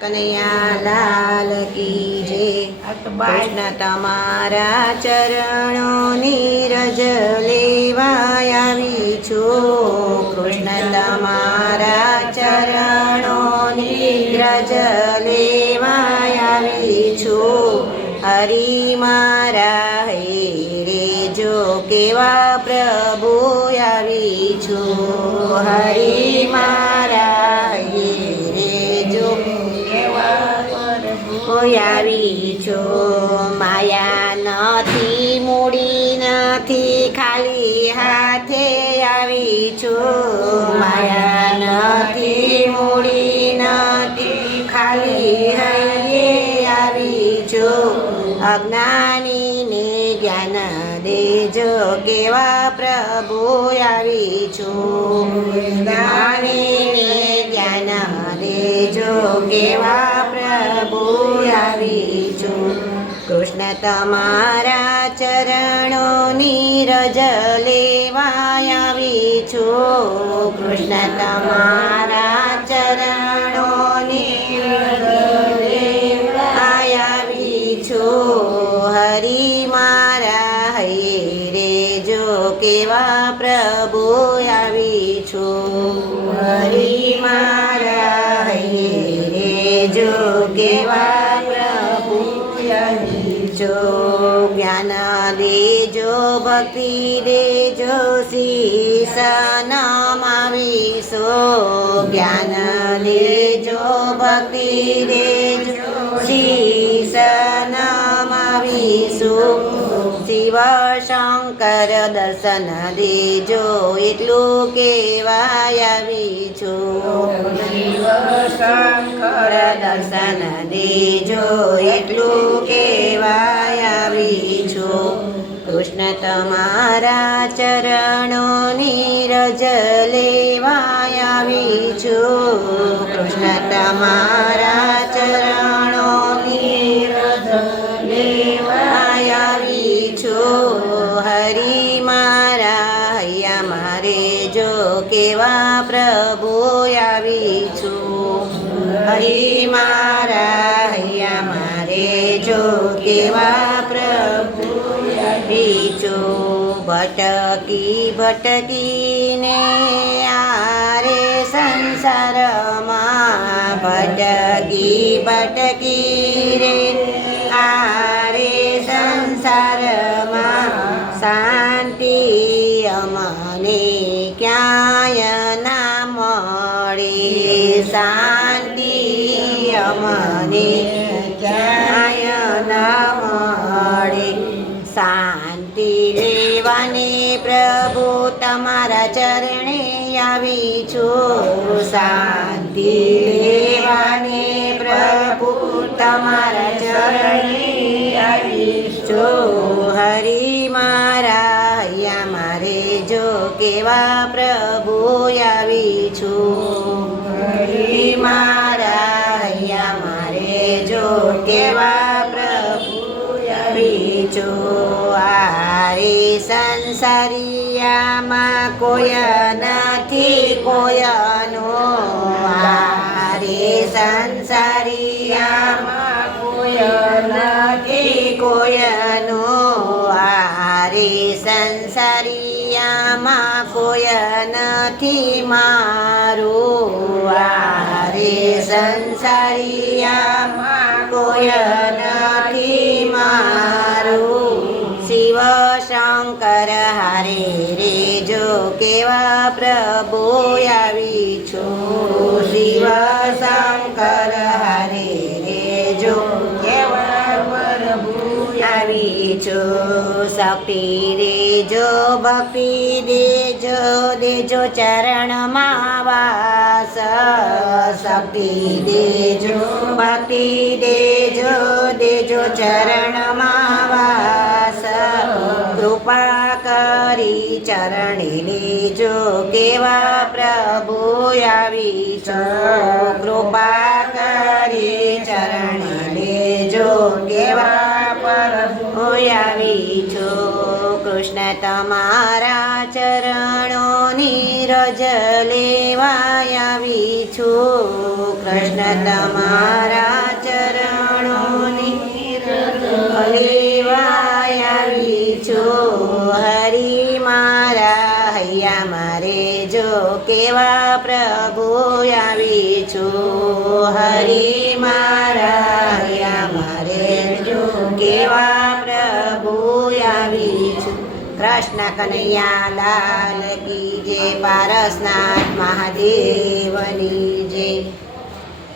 કનૈયા લાલ કી જય। કૃષ્ણ તમારા ચરણોની રજ લેવા આવી છું। કૃષ્ણ તમારા ચરણોની રજ લેવા આવી છું। હરિ મારા હે રે જો કેવા પ્રભુ આવી છું। હરિ મારા હે રે જો આવી છું। માયા નથી મૂડી નથી ખાલી હાથે આવી છું। માયા નથી મૂડી નથી ખાલી હૈયે આવી છું। અજ્ઞાનીને જ્ઞાન દેજો કેવા પ્રભુ આવી છું। જ્ઞાનીને જ્ઞાન દેજો કેવા પ્રભુ આવી છું। કૃષ્ણ તમારા ચરણોની રજ લેવા આવી છું। કૃષ્ણ તમારા ચરણોની રજ લેવા આવી છું। હરિ મારા હૈ રે જો કેવા પ્રભુ આવી છું। હરિ મારા હૈ રે જો કેવા પ્રભુ આવી છું। જ્ઞાન દેજો ભક્તિ દેજો શીશ નમાવીશું। જ્ઞાન દેજો ભક્તિ દેજો શીશ નમાવીશું। શિવ શંકર દર્શન દેજો એટલું કહેવાય આવી છું। શિવ શંકર દર્શન દેજો એટલું કહેવાય આવી છું। કૃષ્ણ તમારા ચરણોની રજ લેવા આવી છું। કૃષ્ણ તમારા ચરણોની રજ લેવા આવી છું। હરિ મારા હૈયા મારે જો કેવા પ્રભુ આવી છું। હરિ મારા હૈયા મારે જો કેવા પ્રભુ આવી છું। ભટકી ભટકીને આરે સંસારમાં ભટકી ભટકી રે આરે સંસારમાં શાંતિ અમને ક્યાંય ના મળે। શાંતિ અમને ક્યાંય ના મળે। શાંતિ લેવાને પ્રભુ તમારા ચરણે આવી છું। શાંતિ લેવાને પ્રભુ તમારા ચરણે આવી છું। હરિ મારા હૈયા મારે જો કેવા પ્રભુ આવી છું। હરિ મારા હૈયા મારે જો કેવા પ્રભુ આવી છું। આરે સંસારિયામાં કોઈ નથી કોયનો। આરે સંસારિયામાં કોઈ નથી કોયનો। આરે સંસારિયામાં કોઈ નથી મારું। આરે સંસારિયામાં કોઈ નથી મારું। શિવ શંકર હારે રે જો કેવા પ્રભુ આવી છું। શિવ શંકર હારે રે જો કેવા પ્રભુ આવી છું। શક્તિ દેજો ભક્તિ દેજો દેજો ચરણમાં વાસ। શક્તિ દેજો ભક્તિ દેજો દેજો ચરણમાં વાસ। કૃપા કરી ચરણે લેજો કેવા પ્રભુ આવી છું। કૃપા કરી ચરણે લેજો કેવા પ્રભુ આવી છું। કૃષ્ણ તમારા ચરણોની રજ લેવા આવી છું। કૃષ્ણ તમારા ચરણોની લેવાય આવી છું. હરી મારા હૈયા મારે જો કેવા પ્રભુ આવી છું. હરી મારા હૈયા મારે જો કેવા પ્રભુ આવી છું. કૃષ્ણ કનૈયા લાલ કી જય, પારસનાથ મહાદેવની જય.